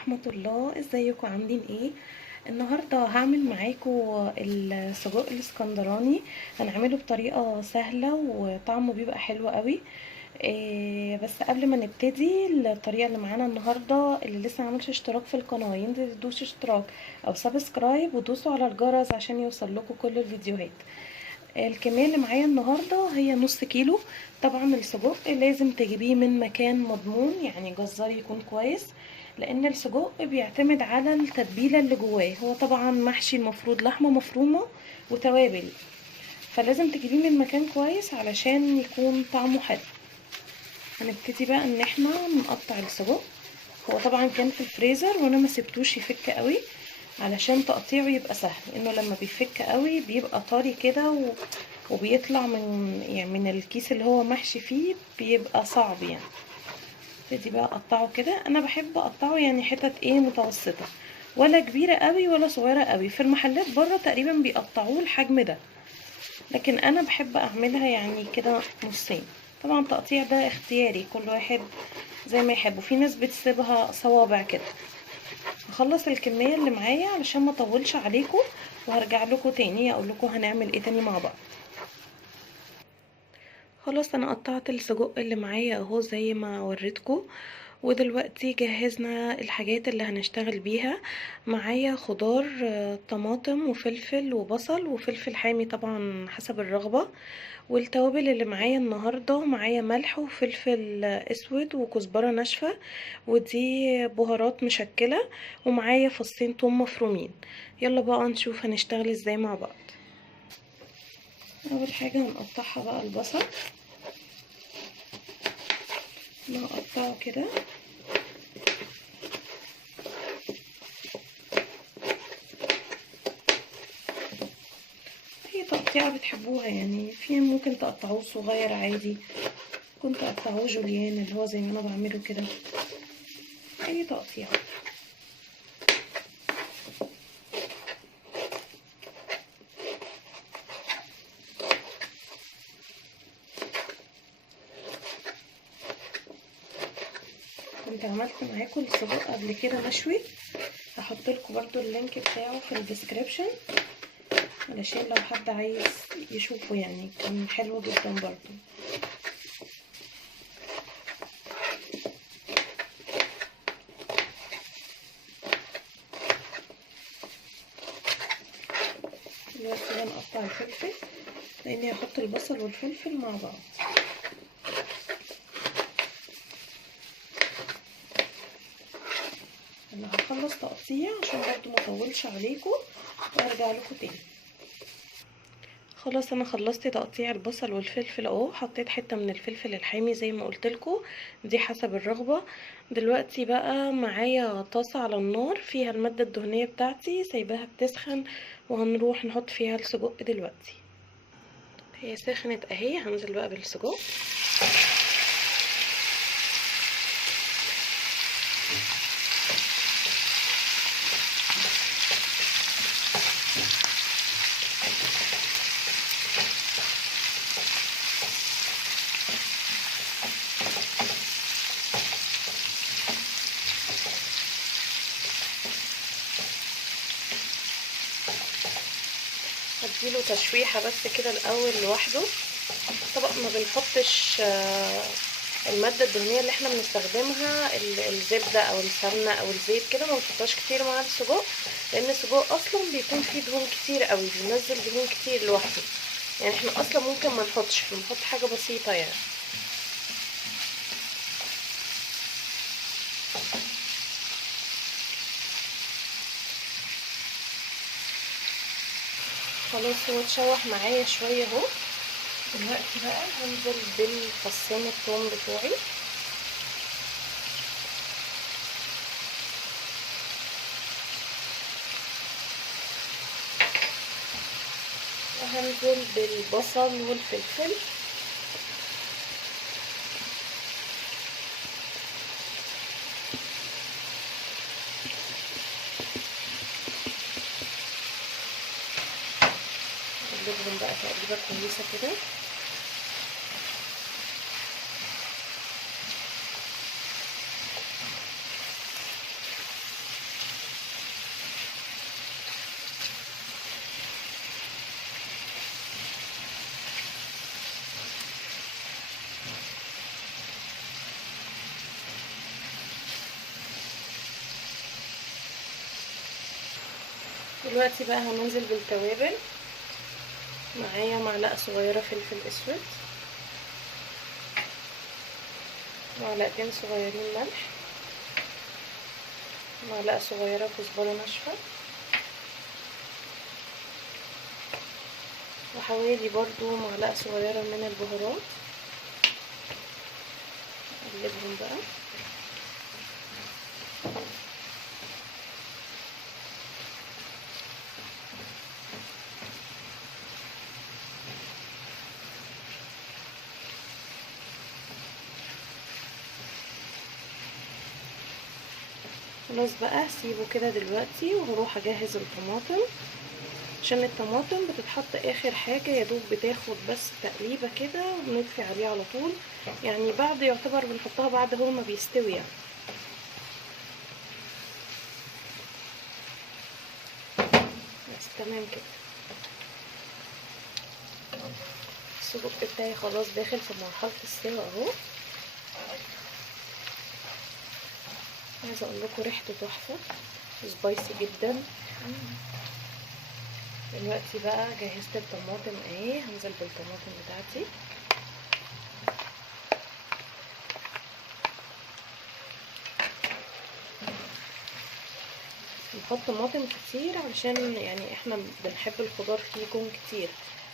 ورحمة الله. ازيكم عاملين ايه؟ النهاردة هعمل معاكم السجق الاسكندراني. هنعمله بطريقة سهلة وطعمه بيبقى حلو قوي. بس قبل ما نبتدي الطريقة اللي معانا النهاردة، اللي لسه معملش اشتراك في القناة ينزل يدوس اشتراك او سبسكرايب ودوسوا على الجرس عشان يوصل لكم كل الفيديوهات. الكمية اللي معايا النهاردة هي نص كيلو. طبعا السجق لازم تجيبيه من مكان مضمون، يعني جزار يكون كويس، لان السجق بيعتمد على التتبيلة اللي جواه. هو طبعا محشي المفروض لحمة مفرومة وتوابل، فلازم تجيبيه من مكان كويس علشان يكون طعمه حلو. هنبتدي بقى ان احنا نقطع السجق. هو طبعا كان في الفريزر وانا ما سبتوش يفك قوي علشان تقطيعه يبقى سهل، انه لما بيفك قوي بيبقى طري كده وبيطلع من الكيس اللي هو محشي فيه، بيبقى صعب يعني. ابتدي بقى اقطعه كده. انا بحب اقطعه يعني حتت متوسطه، ولا كبيره قوي ولا صغيره قوي. في المحلات بره تقريبا بيقطعوه الحجم ده، لكن انا بحب اعملها يعني كده نصين. طبعا التقطيع ده اختياري، كل واحد زي ما يحب، وفي ناس بتسيبها صوابع كده. هخلص الكميه اللي معايا علشان ما اطولش عليكم، وهرجع لكم تاني اقول لكم هنعمل ايه تاني مع بعض. خلاص انا قطعت السجق اللي معايا اهو زي ما وريتكم، ودلوقتي جهزنا الحاجات اللي هنشتغل بيها. معايا خضار، طماطم وفلفل وبصل وفلفل حامي طبعا حسب الرغبة. والتوابل اللي معايا النهاردة، معايا ملح وفلفل اسود وكزبرة ناشفة، ودي بهارات مشكلة، ومعايا فصين توم مفرومين. يلا بقى نشوف هنشتغل ازاي مع بعض. اول حاجة هنقطعها بقى البصل، نقطعه كده. هي تقطيعة بتحبوها يعني، في ممكن تقطعوه صغير عادي، كنت تقطعوه جوليان اللي هو زي ما انا بعمله كده، اي تقطيعة. كنت عملت معاكم السجق قبل كده مشوي، هحط لكم برضو اللينك بتاعه في الديسكريبشن علشان لو حد عايز يشوفه، يعني كان حلو جدا برضو. دلوقتي هنقطع الفلفل، لاني هحط البصل والفلفل مع بعض. انا هخلص تقطيع عشان برضو ما اطولش عليكم وارجع لكم تاني. خلاص انا خلصت تقطيع البصل والفلفل اهو، حطيت حته من الفلفل الحامي زي ما قلت لكم، دي حسب الرغبه. دلوقتي بقى معايا طاسه على النار فيها الماده الدهنيه بتاعتي، سايباها بتسخن، وهنروح نحط فيها السجق دلوقتي. هي سخنت اهي، هنزل بقى بالسجق. هديله تشويحه بس كده الاول لوحده. طبعا ما بنحطش المادة الدهنية اللي احنا بنستخدمها، الزبدة او السمنة او الزيت كده، ما بنحطهاش كتير مع السجق، لان السجق اصلا بيكون فيه دهون كتير قوي، بينزل دهون كتير لوحده. يعني احنا اصلا ممكن ما نحطش، بنحط حاجة بسيطة يعني. خلاص هو اتشوح معايا شوية اهو. دلوقتي بقى هنزل بالفصين الثوم بتوعي، وهنزل بالبصل والفلفل، نقلبهم بقى تقليبه كويسه كده. دلوقتي بقى هننزل بالتوابل. معايا معلقه صغيره فلفل اسود، معلقتين صغيرين ملح، معلقه صغيره كزبره ناشفه، وحوالي برضو معلقه صغيره من البهارات. اقلبهم بقى. خلاص بقى هسيبه كده دلوقتي، وهروح اجهز الطماطم، عشان الطماطم بتتحط اخر حاجة، يدوب بتاخد بس تقليبة كده وبنطفي عليه على طول، يعني بعد يعتبر بنحطها بعد هو ما بيستوي يعني. بس تمام كده. السجق بتاعي خلاص داخل في مرحلة السوا اهو. عايزة اقول لكم ريحته تحفة، سبايسي جدا. دلوقتي بقى جهزت الطماطم اهي، هنزل بالطماطم بتاعتي. نحط طماطم كتير علشان يعني احنا بنحب الخضار فيه يكون كتير،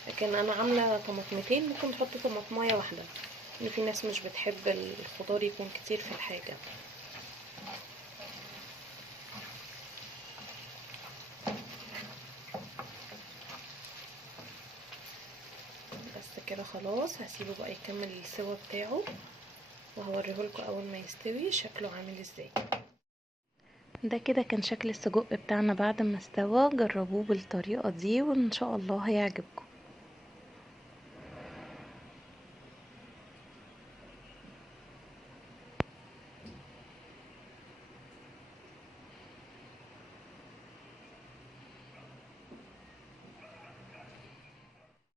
لكن انا عامله طماطمتين، ممكن تحط طماطمايه واحده، ان في ناس مش بتحب الخضار يكون كتير في الحاجه. بس كده خلاص، هسيبه بقى يكمل السوا بتاعه، وهوريهولكوا اول ما يستوي شكله عامل ازاي. ده كده كان شكل السجق بتاعنا بعد ما استوى. جربوه بالطريقه دي وان شاء الله هيعجبكم.